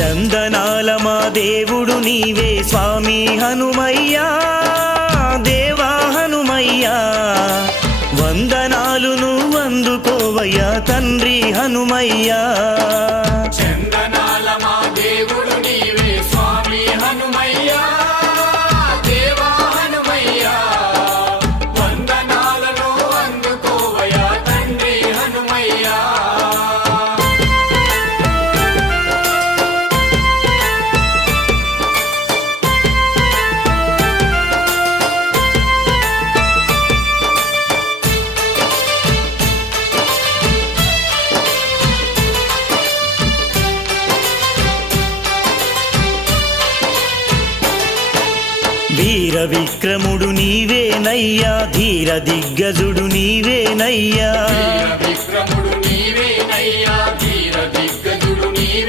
చందనాల మా దేవుడు నీవే స్వామి హనుమయ్యా దేవా హనుమయ్యా వందనాలు నువ్వు అందుకోవయ్యా తండ్రి హనుమయ్యా చందనాల మా దేవుడు నీవే స్వామి హనుమయ్యా దేవా హనుమయ్యా వందనాలను అందుకోవయ్యా తండ్రి హనుమయ్యా వీర విక్రముడు నీవేనయ్యా ధీర దిగ్గజుడు నీవేనయ్యా విక్రముడు